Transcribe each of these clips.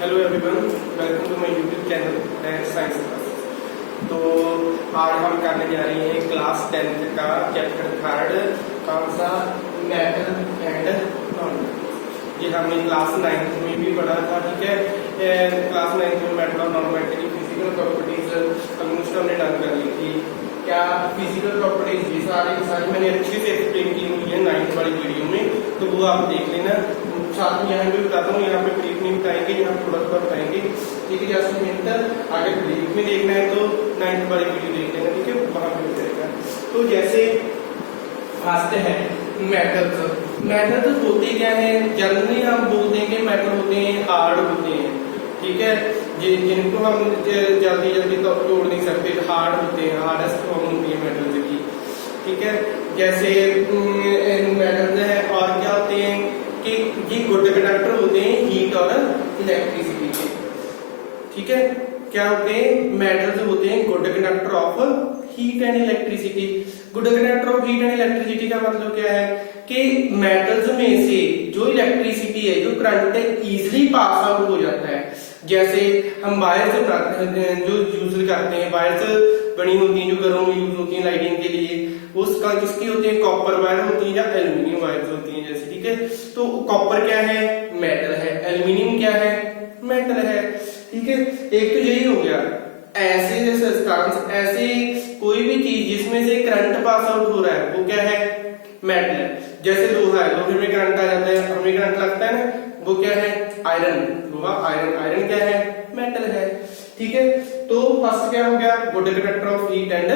Hello everyone, welcome to my YouTube channel science classes. तो आज हम करने जा रहे हैं क्लास 10th का चैप्टर 3 कौन सा, मेटल एंड नॉन। ये हमने क्लास 9th में भी पढ़ा था, ठीक है। क्लास 9th में मेटल और नॉन मेटल की फिजिकल प्रॉपर्टीज ऑलमोस्ट हमने डन कर ली थी। क्या फिजिकल प्रॉपर्टीज ये सारी मैंने अच्छे से एक्सप्लेन की हुई है 9th वाली वीडियो में, तो वो आप देख लेना। साथ में यहाँ पे बताता हूँ, यहाँ पे ब्रीफ में बताएंगे, यहाँ थोड़ा थोड़ा बताएंगे, ठीक है। जैसे मिनट आगे ब्रीफ में देखना है तो 9th वाली वीडियो देख लेना, ठीक है, वहां पे जाएगा। तो जैसे फर्स्ट है मेटल्स होते क्या है, जनरली हम बोलते हैं कि मेटल होते हैं हार्ड होते हैं, ठीक है, जिनको हम जल्दी तो तोड़ नहीं सकते, हार्ड होते हैं, हार्डेस्ट फॉर्म होती है मेटल्स की, ठीक है। जैसे मेटल्स है और क्या होते हैं कि ये गुड कंडक्टर होते हैं हीट और इलेक्ट्रिसिटी के, ठीक है। क्या होते हैं, मेटल्स होते हैं good conductor of heat and electricity. Good conductor of heat and electricity का मतलब क्या है कि मेटल्स में से जो इलेक्ट्रिसिटी है, जो करंट है, इजिली पास आउट हो जाता है। जैसे हम वायर से जो यूज करते हैं, वायर्स बनी होती हैं जो घरों में यूज होती है लाइटिंग के लिए, उसका किसकी होती है, कॉपर वायर होती है या एल्यूमिनियम वायर होती है जैसे, ठीक है। तो कॉपर क्या है, मेटल है, एल्यूमिनियम क्या है, मेटल है, ठीक है। एक तो यही हो गया। ऐसे सब्सटेंस, ऐसे कोई भी चीज जिसमें से करंट पास आउट हो रहा है वो क्या है, मेटल है। जैसे लोहा है, लोहे में करंट आ जाता है, हमें करंट लगता है ना, वो क्या है, आयरन, लोहा आयरन, आयरन क्या है, मेटल है, ठीक है। तो फर्स्ट क्या हो गया, good conductor of heat and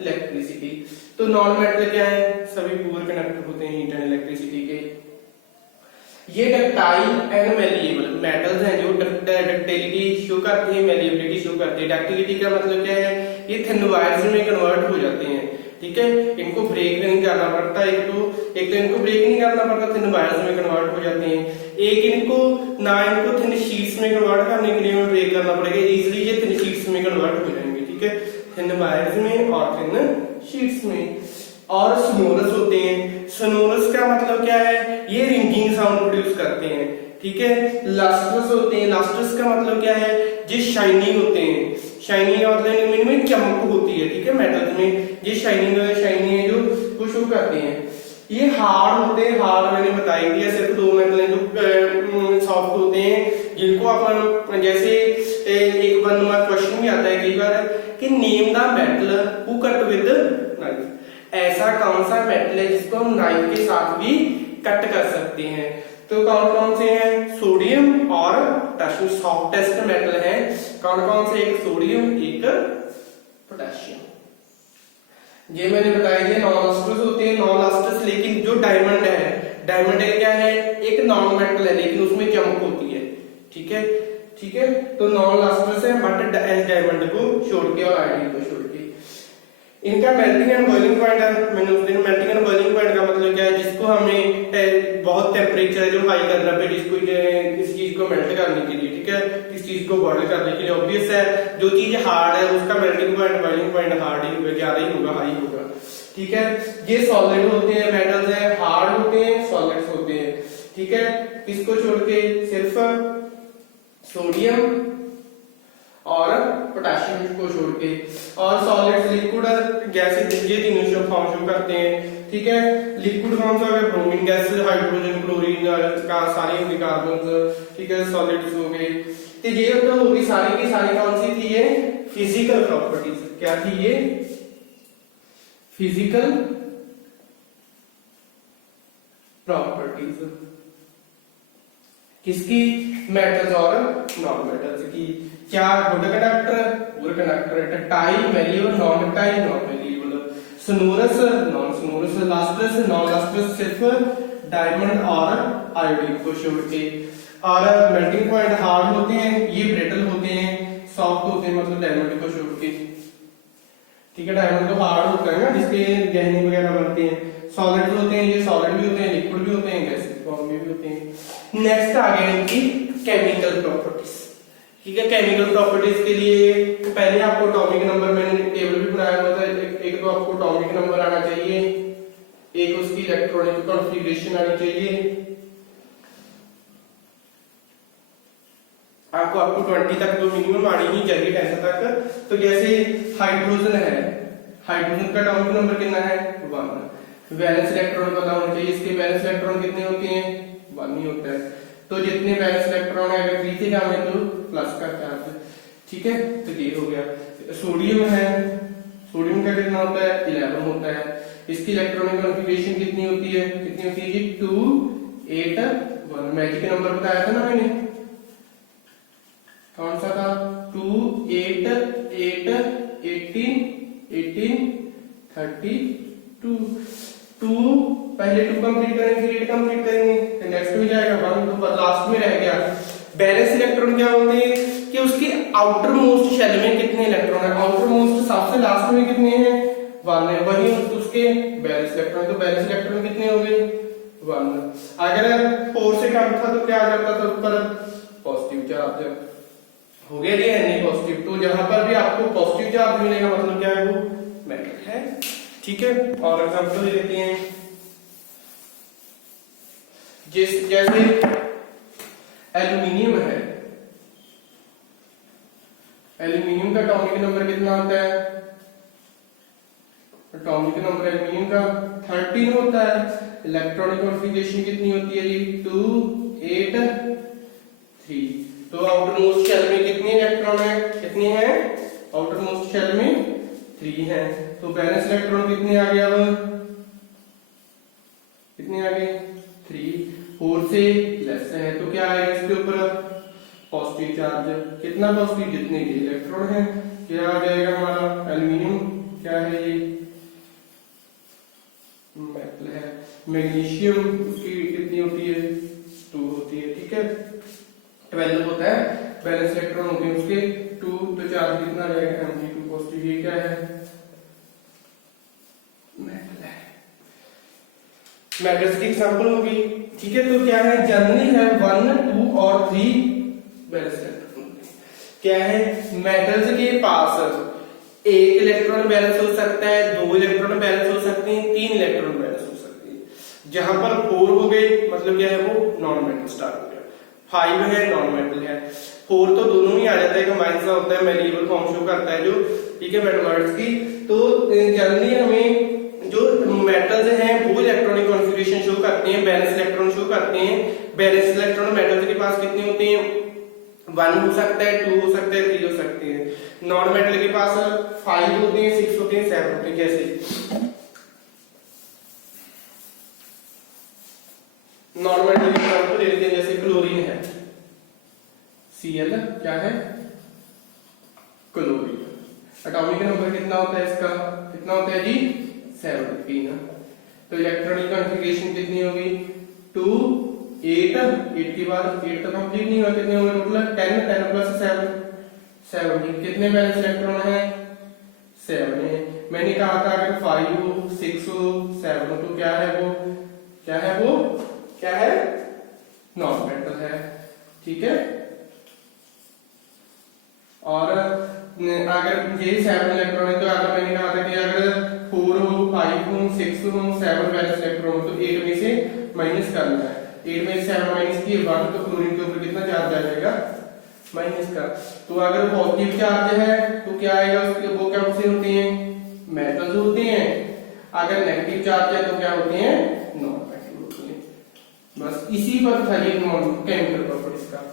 electricity. तो नॉन मेटल क्या है, सभी पुअर कंडक्टर होते हैं हीट एंड इलेक्ट्रिसिटी के। ये डक्टाइल एंड मैलिएबल मेटल्स हैं जो डक्टिलिटी शो करते हैं, मैलिएबिलिटी शो करते हैं। डक्टिलिटी का मतलब क्या है, ये थिन वायर्स में कन्वर्ट हो जाते हैं, ठीक है। इनको ब्रेक नहीं करना पड़ता, एक तो इनको ब्रेक नहीं करना पड़ता, थिन वायर्स में कन्वर्ट हो जाते हैं। एक इनको थिन शीट्स में कन्वर्ट करने के लिए हमें ब्रेक करना पड़ेगा, इजिली ये थिन शीट्स में कन्वर्ट हो जाएंगे, ठीक है, थिन वायर्स में और थिन शीट्स में। और सोनोरस होते हैं, सोनोरस का मतलब क्या है, ये रिंगिंग साउंड प्रोड्यूस करते हैं, ठीक है। लस्ट्रस होते हैं, लस्ट्रस का मतलब क्या है, ये शाइनिंग होते हैं, शाइनिंग का मतलब इनमें चमक होती है, ठीक है। मेटल्स में ये शाइनिंग है जो वो शो करते हैं। ये हार्ड होते हैं, हार्ड मैंने बताई दिया, सिर्फ दो मेटल हैं जो सॉफ्ट होते हैं, जिनको अपन जैसे एक बार क्वेश्चन भी आता है कई बार कि name the metal who cut with knife. ऐसा कौन सा मेटल है जिसको हम नाइफ के साथ भी कट कर सकते हैं। तो कौन कौन से हैं, सोडियम और पोटेशियम सॉफ्टेस्ट मेटल हैं। कौन कौन से, एक सोडियम एक पोटेशियम। ये मैंने बताया ये नॉन लस्ट्रस होते हैं, नॉन लस्ट्रस। लेकिन जो डायमंड है क्या है, एक नॉन मेटल है लेकिन उसमें चमक होती है, ठीक है, ठीक है। तो नॉन लस्ट्रस है बट डायमंड को छोड़ के और आयोडीन को छोड़ के। इनका मेल्टिंग एंड बॉइलिंग पॉइंट है, मैंने उस दिन मेल्टिंग एंड बॉइलिंग पॉइंट का मतलब क्या है, जिसको हमें बहुत टेम्परेचर है जो हाई करना पे, जिसको किसी चीज को मेल्ट करने के लिए, ठीक है, किसी चीज को बॉइल करने के लिए। ऑब्वियस है जो चीज हार्ड है उसका melting point boiling point hard ही होगा, ज्यादा ही होगा, हाई होगा, ठीक है। ये सॉलिड होते हैं, मेटल्स है, हार्ड होते हैं, सॉलिड्स होते हैं, ठीक है। किसको छोड़ के, सिर्फ सोडियम और पोटेशियम को छोड़ के। और सॉलिड्स, लिक्विड, गैसेस, ये तीनों फॉर्म शो करते हैं, ठीक है। लिक्विड कौन सा है, ब्रोमीन गैस, हाइड्रोजन, क्लोरीन का सारे होंगे, कार्बन, ठीक है, सॉलिड्स हो गए। तो ये तो होगी सारी की सारी कौन सी थी, ये फिजिकल प्रॉपर्टीज। क्या थी ये, फिजिकल प्रॉपर्टीज किसकी, मेटल्स और नॉन मेटल्स की। क्या, good conductor, poor conductor, ductile, malleable, non ductile, non malleable, sonorous, non sonorous, lustrous, non lustrous, सिर्फ डायमंड और आयोडीन को छोड़ के। और मेल्टिंग पॉइंट हार्ड होते हैं, ये ब्रिटल होते हैं, सॉफ्ट होते हैं मतलब डायमंड को छोड़ के, ठीक है। डायमंड तो हार्ड होता है ना, जिसके गहने वगैरह बनते हैं। सॉलिड होते हैं, ये सॉलिड भी होते हैं, लिक्विड भी होते हैं, गैसेस फॉर्म में भी होते हैं। नेक्स्ट आ गया इनकी केमिकल प्रॉपर्टीज, ठीक है। केमिकल प्रॉपर्टीज के लिए पहले आपको एटॉमिक नंबर, मैंने टेबल भी बनाया हुआ था, एक तो आपको एटॉमिक नंबर आना चाहिए, एक उसकी इलेक्ट्रॉनिक कॉन्फ़िगरेशन आनी चाहिए, आपको अप टू 20 तक तो मिनिमम आनी ही चाहिए 10 तक। तो जैसे हाइड्रोजन है, हाइड्रोजन का एटॉमिक नंबर कितना है 1। वैलेंस इलेक्ट्रॉन पता होना चाहिए, इसके वैलेंस इलेक्ट्रॉन कितने होते हैं 1 ही होता है। तो जितने वैलेंस इलेक्ट्रॉन है अगर 3 से कम है तो प्लस का चार्ज, ठीक है। तो ये हो गया। सोडियम है, सोडियम का कितना होता है 11 होता है। इसकी इलेक्ट्रॉनिक कॉन्फ़िगरेशन कितनी होती है, कितनी होती है जी 2 8 1। मैजिक नंबर बताया था ना मैंने, कौन सा था 2 8 8 18 18 32। 2 पहले 2 कंप्लीट करेंगे फिर 8 कंप्लीट करेंगे, फिर नेक्स्ट में जाएगा 1, तो लास्ट में रह गया। बैलेंस इलेक्ट्रॉन क्या होते हैं कि उसके आउटर मोस्ट शेल में कितने इलेक्ट्रॉन है, आउटर मोस्ट सबसे लास्ट में कितने हैं 1 है, वही उसके बैलेंस इलेक्ट्रॉन। तो बैलेंस इलेक्ट्रॉन कितने हो गए 1। अगर 4 से कम था तो क्या आ जाता था ऊपर पॉजिटिव चार्ज, हो गया ये Na पॉजिटिव। तो जहां पर भी आपको पॉजिटिव चार्ज मिलेगा मतलब क्या है वो मेटल है, ठीक है। और एग्जांपल ले लेते हैं, जैसे एल्यूमिनियम है, एल्यूमिनियम का एटॉमिक नंबर कितना होता है, एटॉमिक नंबर एल्यूमिनियम का 13 होता है। इलेक्ट्रॉनिक कॉन्फ़िगरेशन कितनी होती है जी 2 8 3। तो आउटर मोस्ट शेल में कितने इलेक्ट्रॉन है, कितने हैं आउटर मोस्ट शेल में 3 है। तो बैलेंस इलेक्ट्रॉन कितने आ गया, कितने आ गए 3। 4 से लेस है तो क्या आएगा इसके ऊपर पॉजिटिव चार्ज, कितना पॉजिटिव जितने के इलेक्ट्रॉन है। क्या आ जाएगा हमारा एल्यूमिनियम क्या है ये मेटल है। मैग्नीशियम उसकी कितनी होती है 2 होती है, ठीक है। 12 होता है बैलेंस इलेक्ट्रॉन होते हैं उसके 2, तो चार्ज कितना आ जाएगा Mg2 पॉजिटिव। ये क्या है मेटल है, मेटल्स की एग्जांपल होगी, ठीक है। तो क्या है जनरली है 1 2 और 3 बैलेंस इलेक्ट्रॉन। क्या है मेटल्स के पास 1 इलेक्ट्रॉन बैलेंस हो सकता है, 2 इलेक्ट्रॉन बैलेंस हो सकते हैं, 3 इलेक्ट्रॉन बैलेंस हो सकते हैं। जहां पर 4 हो गए मतलब क्या है वो नॉन मेटल स्टार हो गया, 5 है नॉन मेटल है, 4 तो दोनों ही आ जाता है, कंबाइन सा होता है, मेलिएबल फॉर्म शो करता है जो, ठीक है मेटलॉइड्स की। तो जनरली हमें जो मेटल्स हैं वो इलेक्ट्रॉनिक कॉन्फ़िगरेशन शो करते हैं, बैलेंस इलेक्ट्रॉन शो करते हैं। बैलेंस इलेक्ट्रॉन मेटल्स के पास कितने होते हैं 1 हो सकता है, 2 हो सकता है, 3 हो सकते हैं। नॉन मेटल के पास 5 होते हैं, 6 होते हैं, 7 होते हैं। जैसे नॉन मेटल की एग्जांपल ले लेते हैं, जैसे क्लोरीन है Cl, क्या है क्लोरीन। एटॉमिक नंबर कितना होता है इसका, कितना होता है जी 17। तो इलेक्ट्रॉनिक कॉन्फ़िगरेशन कितनी होगी 2 8 8 के बाद 8 तो कंप्लीट नहीं हुआ, कितने होंगे टोटल 10 10 प्लस 7 17। कितने बैलेंस इलेक्ट्रॉन है 7 है। मैंने कहा था अगर 5 हो 6 हो 7 हो तो क्या है वो, क्या है वो, क्या है नॉन मेटल है, ठीक है। और अगर ये 7 इलेक्ट्रॉन है तो अगर मैंने कहा था कि अगर 4 हो 5 हो 6 हो 7 बैलेंस इलेक्ट्रॉन हो तो 8 में से माइनस करना है। 8 में से 7 माइनस किए 1 तो क्लोरीन के ऊपर कितना चार्ज आ जाएगा माइनस का। तो अगर पॉजिटिव चार्ज है तो क्या आएगा उसके, वो कौन से होते हैं मेटल्स होते हैं। अगर नेगेटिव चार्ज है तो क्या होते हैं नॉन मेटल होते हैं। बस इसी पर था ये नॉन केमिकल प्रॉपर्टीज का।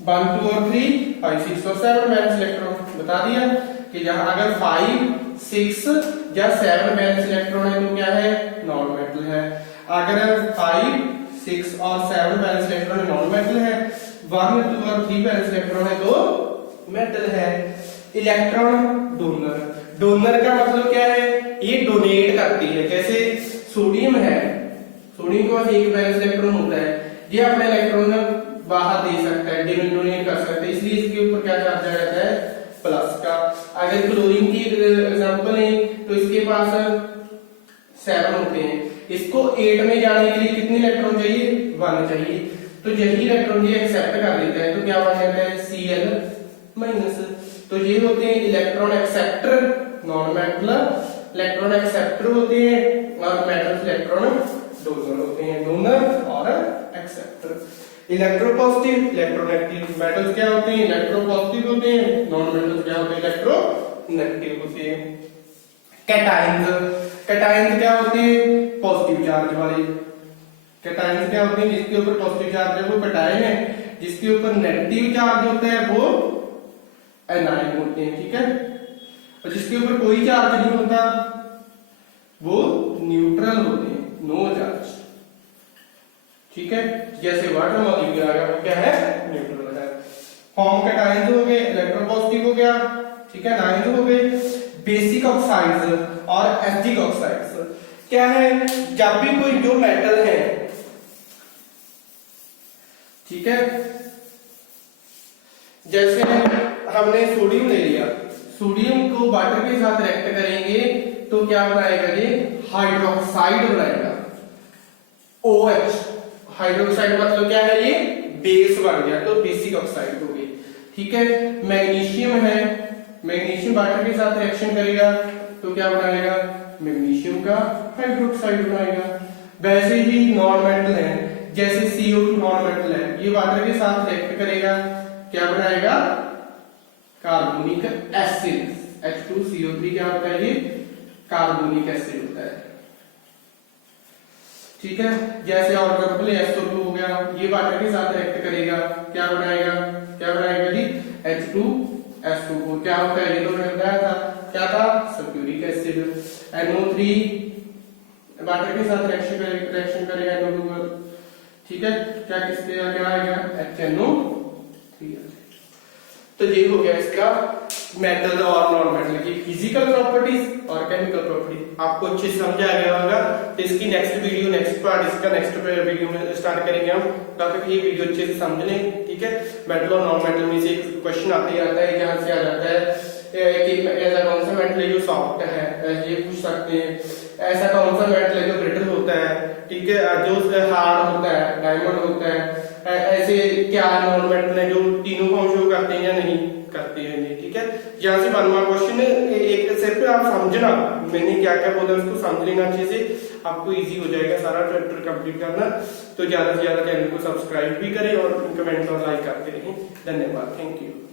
1 2 और 3 5 6 और 7 बैलेंस इलेक्ट्रॉन बता दिया कि जहां अगर 5 6 या 7 बैलेंस इलेक्ट्रॉन है तो क्या है नॉन मेटल है। अगर 5 6 और 7 बैलेंस इलेक्ट्रॉन नॉन मेटल है, 1 2 और 3 बैलेंस इलेक्ट्रॉन है तो मेटल है। इलेक्ट्रॉन डोनर, डोनर का मतलब क्या है ये डोनेट करती है। जैसे सोडियम है, सोडियम के पास एक बैलेंस इलेक्ट्रॉन होता है, ये अपने इलेक्ट्रॉन बाहर दे सकता है, डोनेट कर सकता है, इसलिए इसके ऊपर क्या चार्ज आ जाता है प्लस का। अगर क्लोरीन की एग्जांपल है तो इसके पास 7 होते हैं, इसको 8 में जाने के लिए कितने इलेक्ट्रॉन चाहिए 1 चाहिए। तो यही इलेक्ट्रॉन ये एक्सेप्ट कर लेता है तो क्या बन जाता है Cl माइनस। तो ये होते हैं electron acceptor non metal, electron acceptor होते हैं और मेटल इलेक्ट्रॉन डोनर होते हैं, डोनर और एक्सेप्टर। Electropositive, electronegative. मेटल्स क्या होते हैं? इलेक्ट्रोपॉजिटिव होते हैं, नॉन मेटल्स क्या होते हैं? इलेक्ट्रोनेगेटिव होते हैं। कैटाइंस, कैटाइंस क्या होते हैं? पॉजिटिव चार्ज वाले। कैटाइंस क्या होते हैं? जिसके ऊपर पॉजिटिव चार्ज है वो कैटाइन है, जिसके ऊपर नेगेटिव चार्ज होता है वो एनायन होते हैं, ठीक है। और जिसके ऊपर कोई चार्ज नहीं होता वो न्यूट्रल होते हैं, नो चार्ज, ठीक है। जैसे वाटर मॉलिक्यूल आ गया वो क्या है? न्यूट्रल है। फॉर्म कैटाइंस हो गए, इलेक्ट्रोपॉजिटिव हो गया, ठीक है, आयंस हो गए। बेसिक ऑक्साइड्स और एसिडिक ऑक्साइड्स क्या है? जब भी कोई जो मेटल है, ठीक है, जैसे हमने सोडियम ले लिया, सोडियम को वाटर के साथ रिएक्ट करेंगे तो क्या बनाएगा? ये हाइड्रोक्साइड बनाएगा, OH। हाइड्रोक्साइड मतलब क्या है? ये बेस बन गया, तो बेसिक ऑक्साइड हो गई, ठीक है। मैग्नीशियम है, मैग्नीशियम वाटर के साथ रिएक्शन करेगा तो क्या बनाएगा? मैग्नीशियम का हाइड्रोक्साइड बनाएगा। वैसे ही नॉन मेटल है, जैसे CO2 नॉन मेटल है, ये वाटर के साथ रिएक्ट करेगा, क्या बनाएगा? कार्बोनिक एसिड, H2CO3 क्या होता है? ये कार्बोनिक एसिड होता है, ठीक है। जैसे ऑर्गेनिक SO2 हो गया, ये वाटर के साथ रिएक्ट करेगा, क्या बनाएगा? क्या बनाएगा जी? H2SO4 क्या होता है? ये तो मैंने बताया था, क्या था? Sulphuric acid. NO3 वाटर के साथ रिएक्शन करेगा NO2, ठीक है, क्या किसके क्या आएगा? HNO3। तो ये हो गया इसका मेटल और नॉन मेटल की फिजिकल प्रॉपर्टीज और केमिकल प्रॉपर्टीज। आपको अच्छे से समझ आ गया होगा। तो इसकी नेक्स्ट वीडियो, नेक्स्ट पार्ट, इसका नेक्स्ट वीडियो में स्टार्ट करेंगे हम, तब तक ये वीडियो अच्छे से समझ लें, ठीक है। मेटल और नॉन मेटल में से एक क्वेश्चन आते ही आता है, जहां से आ जाता है कि ऐसा कौन सा मेटल है जो सॉफ्ट है, ये पूछ सकते हैं। ऐसा कौन सा मेटल है जो ब्रिटल होता है, ठीक है, जो हार्ड होता है, डायमंड होता है। ऐसे क्या नॉन मेटल है जो तीनों फॉर्म शो करते हैं या नहीं करते हैं, ठीक है। यहाँ से 1वां क्वेश्चन एक सिर्फ आप समझना, मैंने क्या क्या बोला उसको समझ लेना अच्छे से, आपको इजी हो जाएगा सारा चैप्टर कंप्लीट करना। तो ज्यादा से ज्यादा चैनल को सब्सक्राइब भी करें और कमेंट और लाइक करते रहें। धन्यवाद, थैंक यू।